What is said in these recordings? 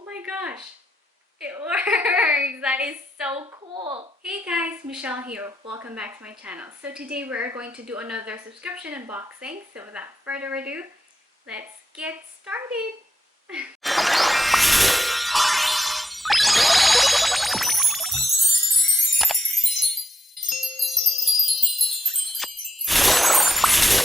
Oh my gosh, it works! That is so cool! Hey guys, Michelle here. Welcome back to my channel. So today we're going to do another subscription unboxing. So without further ado, let's get started!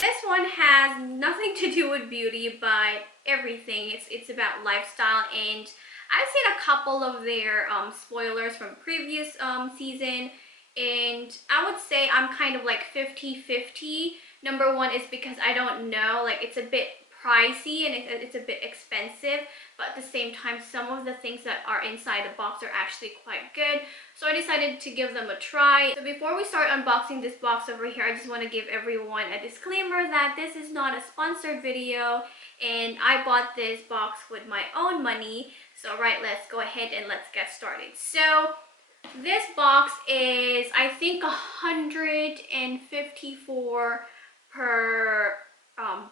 This one has nothing to do with beauty, but everything. It's about lifestyle, and I've seen a couple of their spoilers from previous season, and I would say I'm kind of like 50-50. Number one is because I don't know, like it's a bit pricey and it's a bit expensive, but at the same time some of the things that are inside the box are actually quite good, so I decided to give them a try. So before we start unboxing this box over here, I just want to give everyone a disclaimer that this is not a sponsored video and I bought this box with my own money. So right, let's go ahead and let's get started. So this box is, I think, 154 per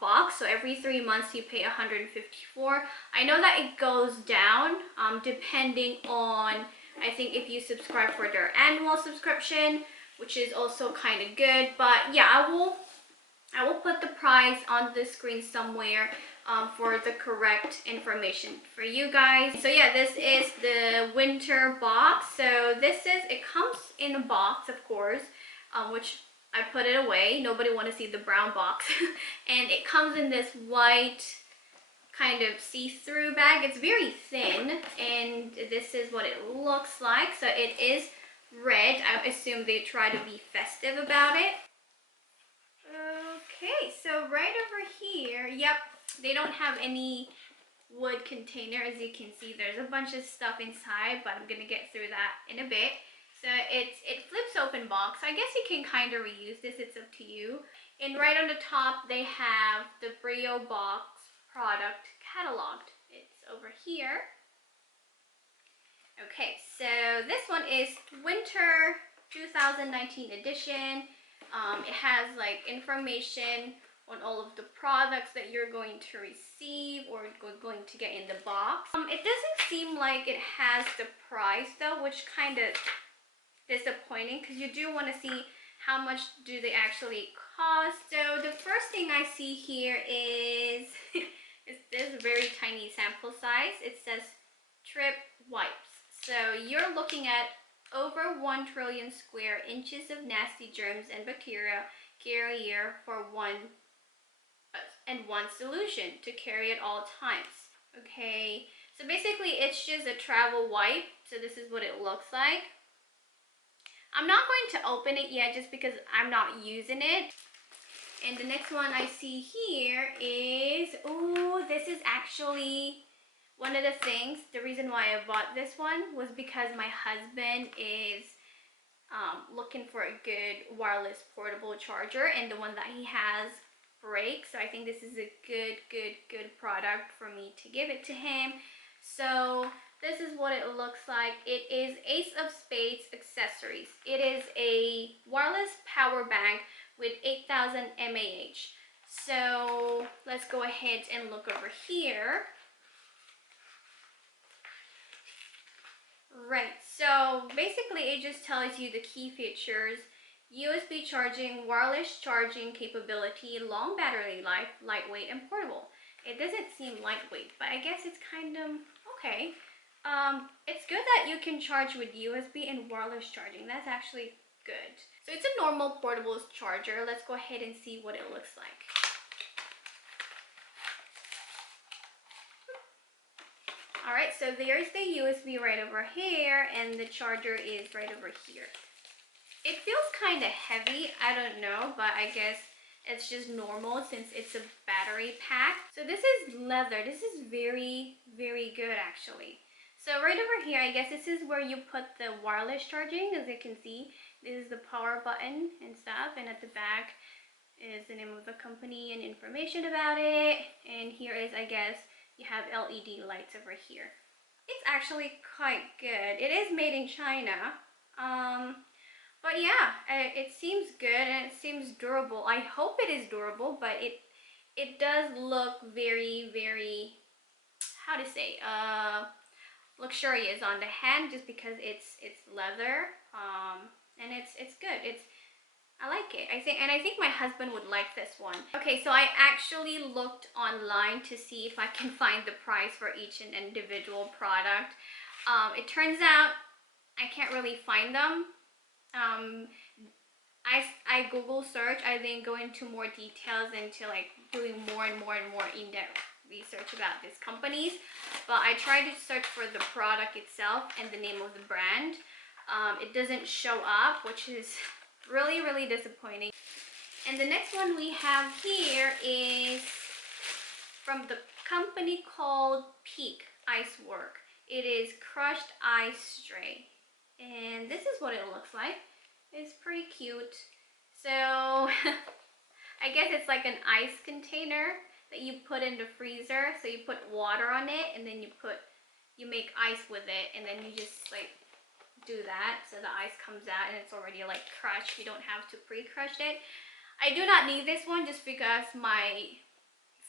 box. So every 3 months you pay 154. I know that it goes down depending on, I think, if you subscribe for their annual subscription, which is also kind of good. But yeah, I will put the price on the screen somewhere for the correct information for you guys. So yeah, this is the winter box. So it comes in a box, of course, which I put it away. Nobody want to see the brown box. And it comes in this white kind of see-through bag. It's very thin, and this is what it looks like. So it is red. I assume they try to be festive about it. Okay, so right over here, yep, they don't have any wood container. As you can see, there's a bunch of stuff inside, but I'm gonna get through that in a bit. So it flips open box. I guess you can kind of reuse this, it's up to you. And right on the top, they have the BREO box product cataloged. It's over here. Okay, so this one is Winter 2019 edition. It has like information on all of the products that you're going to receive or going to get in the box. It doesn't seem like it has the price though, which kind of disappointing, because you do want to see how much do they actually cost. So the first thing I see here is this very tiny sample size. It says Trip Wipes. So you're looking at over 1 trillion square inches of nasty germs and bacteria carry a year for one solution to carry at all times. Okay, so basically it's just a travel wipe. So this is what it looks like. I'm not going to open it yet just because I'm not using it. And the next one I see here is, oh, this is actually one of the things. The reason why I bought this one was because my husband is looking for a good wireless portable charger, and the one that he has breaks. So I think this is a good product for me to give it to him. So this is what it looks like. It is Ace of Spades accessories. It is a wireless power bank with 8,000 mAh. So let's go ahead and look over here. Right, so basically it just tells you the key features: USB charging, wireless charging capability, long battery life, lightweight and portable. It doesn't seem lightweight, but I guess it's kind of okay. It's good that you can charge with USB and wireless charging. That's actually good. So it's a normal portable charger. Let's go ahead and see what it looks like. Alright, so there's the USB right over here, and the charger is right over here. It feels kind of heavy, I don't know, but I guess it's just normal since it's a battery pack. So this is leather. This is very good actually. So right over here, I guess this is where you put the wireless charging. As you can see, this is the power button and stuff, and at the back is the name of the company and information about it. And here is, I guess, you have LED lights over here. It's actually quite good. It is made in China. But yeah, it seems good and it seems durable. I hope it is durable, but it does look very, how to say, luxurious on the hand just because it's leather, and it's good. I like it. I think my husband would like this one. Okay, so I actually looked online to see if I can find the price for each and individual product. It turns out I can't really find them. I Google search. I then go into more details into like doing more and more in-depth research about these companies. But I tried to search for the product itself and the name of the brand. It doesn't show up, which is really disappointing. And the next one we have here is from the company called Peak Icework. It is crushed ice tray, and this is what it looks like. It's pretty cute. So I guess it's like an ice container that you put in the freezer. So you put water on it, and then you make ice with it, and then you just like do that, so the ice comes out and it's already like crushed. You don't have to pre-crush it. I do not need this one just because my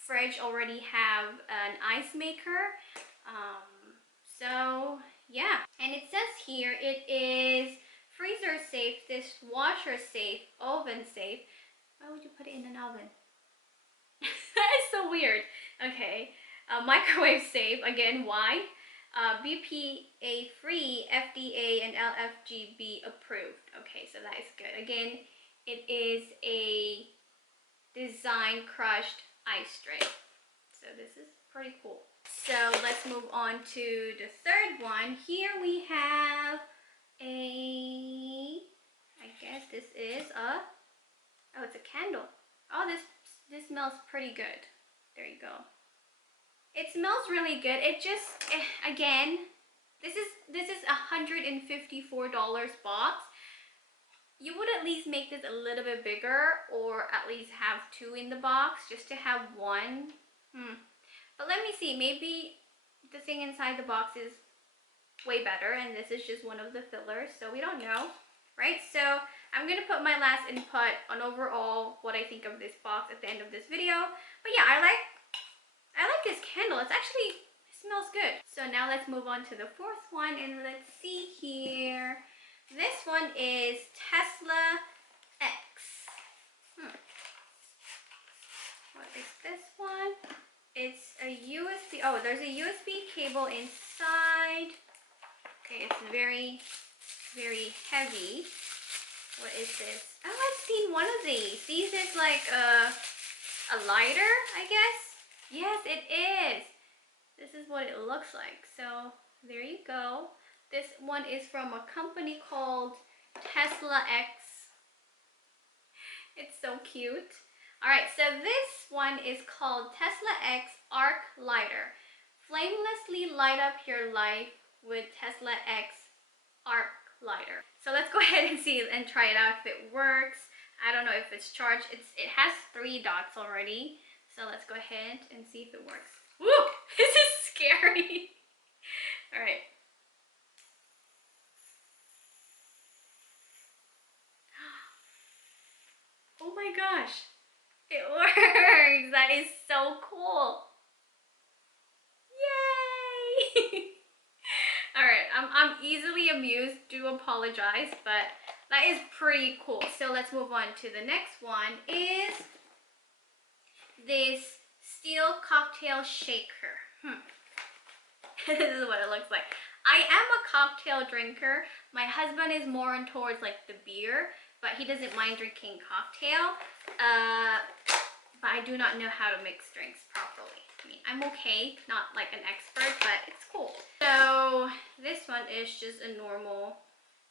fridge already have an ice maker. So yeah, and it says here it is freezer safe, dishwasher safe, oven safe. Why would you put it in an oven? That is so weird. Okay, microwave safe, again, why? BPA free, FDA and LFGB approved. Okay, so that is good. Again, it is a design crushed ice tray. So this is pretty cool. So let's move on to the third one. Here we have I guess this is oh, it's a candle. Oh, this smells pretty good. There you go. It smells really good. It just, again, this is $154 box. You would at least make this a little bit bigger, or at least have two in the box just to have one. But let me see, maybe the thing inside the box is way better and this is just one of the fillers, so we don't know, right? So I'm gonna put my last input on overall what I think of this box at the end of this video. But yeah, I like this candle. It smells good. So now let's move on to the fourth one, and let's see here. This one is Tesla X. What is this one? It's a USB. Oh, there's a USB cable inside. Okay, it's very heavy. What is this? Oh, I've seen one of these. These is like a lighter, I guess. Yes, it is. This is what it looks like. So there you go. This one is from a company called Tesla X. It's so cute. Alright, so this one is called Tesla X Arc Lighter. Flamelessly light up your life with Tesla X Arc Lighter. So let's go ahead and see and try it out if it works. I don't know if it's charged. It has 3 dots already. So let's go ahead and see if it works. Woo! This is scary. Alright. Oh my gosh. It works. That is so cool. Yay! Alright, I'm easily amused. Do apologize, but that is pretty cool. So let's move on to the next one. Is this steel cocktail shaker. This is what it looks like. I am a cocktail drinker. My husband is more on towards like the beer, but he doesn't mind drinking cocktail. But I do not know how to mix drinks properly. I mean, I'm okay, not like an expert, but it's cool. So this one is just a normal,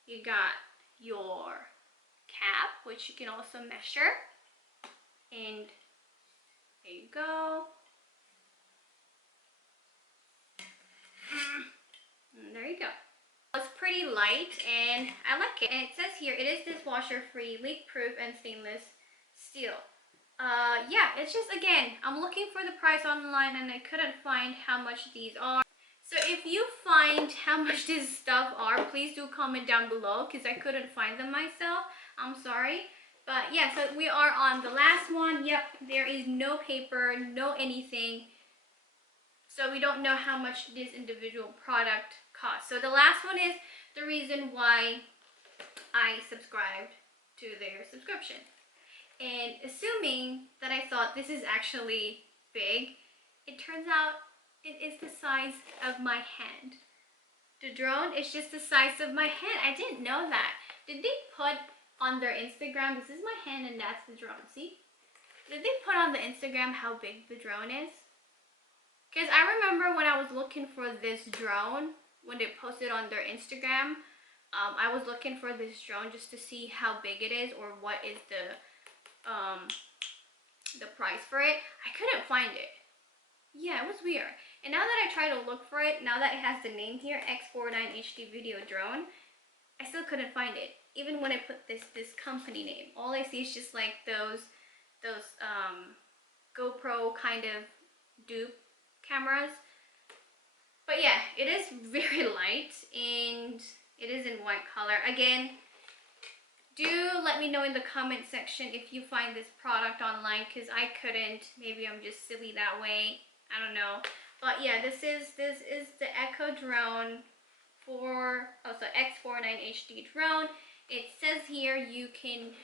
you got your cap, which you can also measure, and there you go. And there you go. It's pretty light and I like it. And it says here, it is dishwasher free, leak proof, and stainless steel. Yeah, it's just, again, I'm looking for the price online and I couldn't find how much these are. So if you find how much this stuff are, please do comment down below because I couldn't find them myself. I'm sorry. But yeah, so we are on the last one. Yep, there is no paper, no anything. So we don't know how much this individual product costs. So the last one is the reason why I subscribed to their subscription. And assuming that I thought this is actually big, it turns out it is the size of my hand. The drone is just the size of my hand. I didn't know that. Did they put on their Instagram, this is my hand and that's the drone, see? Did they put on the Instagram how big the drone is? Because I remember when I was looking for this drone, when they posted on their Instagram, I was looking for this drone just to see how big it is or what is the price for it. I couldn't find it. Yeah, it was weird. And now that I try to look for it, now that it has the name here, X49 HD Video Drone, I still couldn't find it. Even when I put this company name, all I see is just like those GoPro kind of dupe cameras. But yeah, it is very light and it is in white color. Again, do let me know in the comment section if you find this product online, because I couldn't. Maybe I'm just silly that way. I don't know. But yeah, this is the Echo drone for X49 HD drone. It says here you can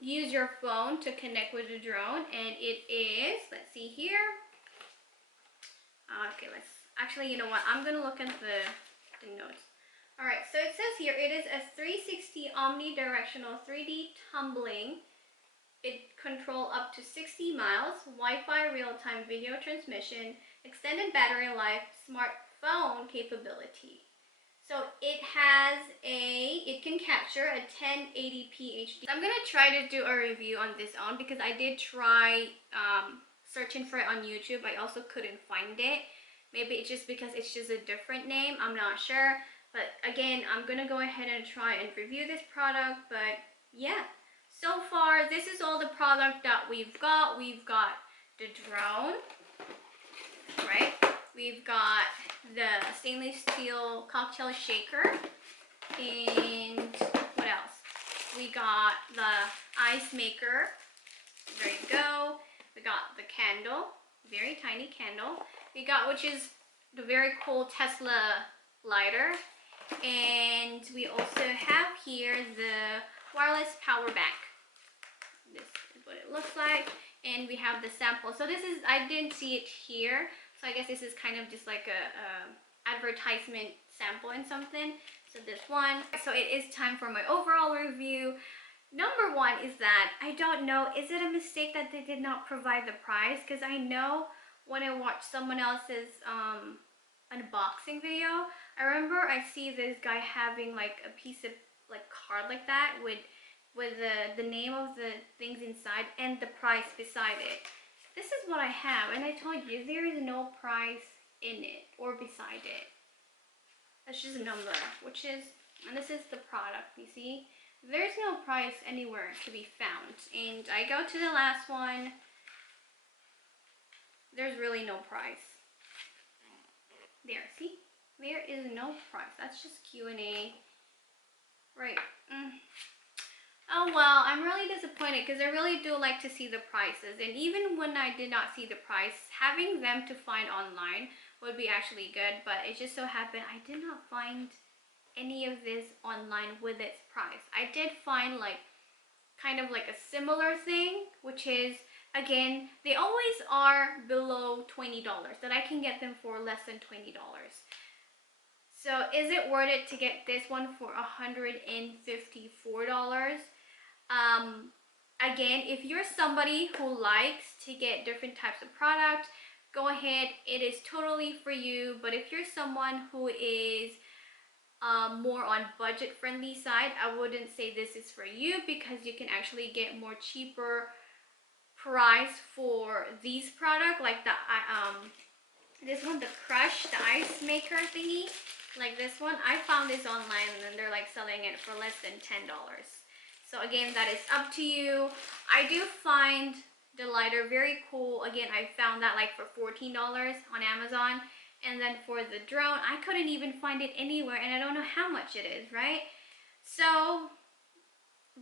use your phone to connect with the drone, and it is, let's see here. Okay, let's actually, you know what? I'm gonna look at the notes. All right, so it says here it is a 360 omnidirectional 3D tumbling. It control up to 60 miles, Wi-Fi real-time video transmission, extended battery life, smartphone capability. So it can capture a 1080p HD. I'm gonna try to do a review on this own because I did try searching for it on YouTube. I also couldn't find it. Maybe it's just because it's just a different name. I'm not sure. But again, I'm gonna go ahead and try and review this product. But yeah, so far this is all the product that we've got. We've got the drone, right? We've got the stainless steel cocktail shaker, and what else? We got the ice maker. There you go. We got the candle, very tiny candle. We got, which is the very cool Tesla lighter. And we also have here the wireless power bank. This is what it looks like. And we have the sample. So this is, I didn't see it here. So I guess this is kind of just like a advertisement sample and something. So this one. So it is time for my overall review. Number one is that I don't know, is it a mistake that they did not provide the price? Because I know when I watched someone else's unboxing video, I remember I see this guy having like a piece of like card like that with the name of the things inside and the price beside it. This is what I have, and I told you there is no price in it or beside it. That's just a number, which is, and this is the product, you see? There's no price anywhere to be found. And I go to the last one. There's really no price. There, see? There is no price. That's just Q&A. Right. Oh well, I'm really disappointed because I really do like to see the prices. And even when I did not see the price, having them to find online would be actually good. But it just so happened I did not find any of this online with its price. I did find like kind of like a similar thing, which is, again, they always are below $20, that I can get them for less than $20. So is it worth it to get this one for $154? Again, if you're somebody who likes to get different types of product, go ahead, it is totally for you. But if you're someone who is more on budget friendly side, I wouldn't say this is for you, because you can actually get more cheaper price for these products, like the this one, the Crush, the ice maker thingy, like this one. I found this online and then they're like selling it for less than $10. So again, that is up to you. I do find the lighter very cool. Again, I found that like for $14 on Amazon. And then for the drone, I couldn't even find it anywhere, and I don't know how much it is, right? So,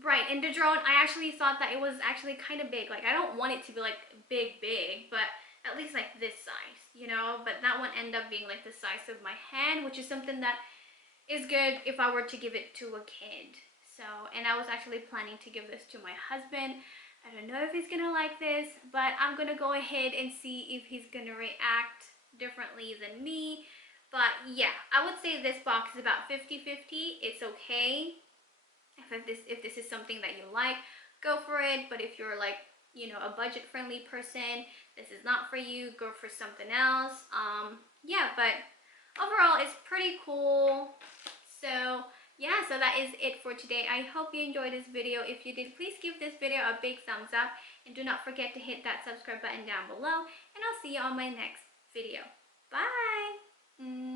right, in the drone, I actually thought that it was actually kind of big. Like, I don't want it to be like big, but at least like this size, you know, but that one ended up being like the size of my hand, which is something that is good if I were to give it to a kid. So, and I was actually planning to give this to my husband. I don't know if he's gonna like this, but I'm gonna go ahead and see if he's gonna react differently than me. But yeah, I would say this box is about 50-50. It's okay. If this is something that you like, go for it. But if you're like, you know, a budget friendly person, this is not for you, go for something else. Yeah, but overall it's pretty cool. So yeah, so that is it for today. I hope you enjoyed this video. If you did, please give this video a big thumbs up and do not forget to hit that subscribe button down below, and I'll see you on my next video. Bye.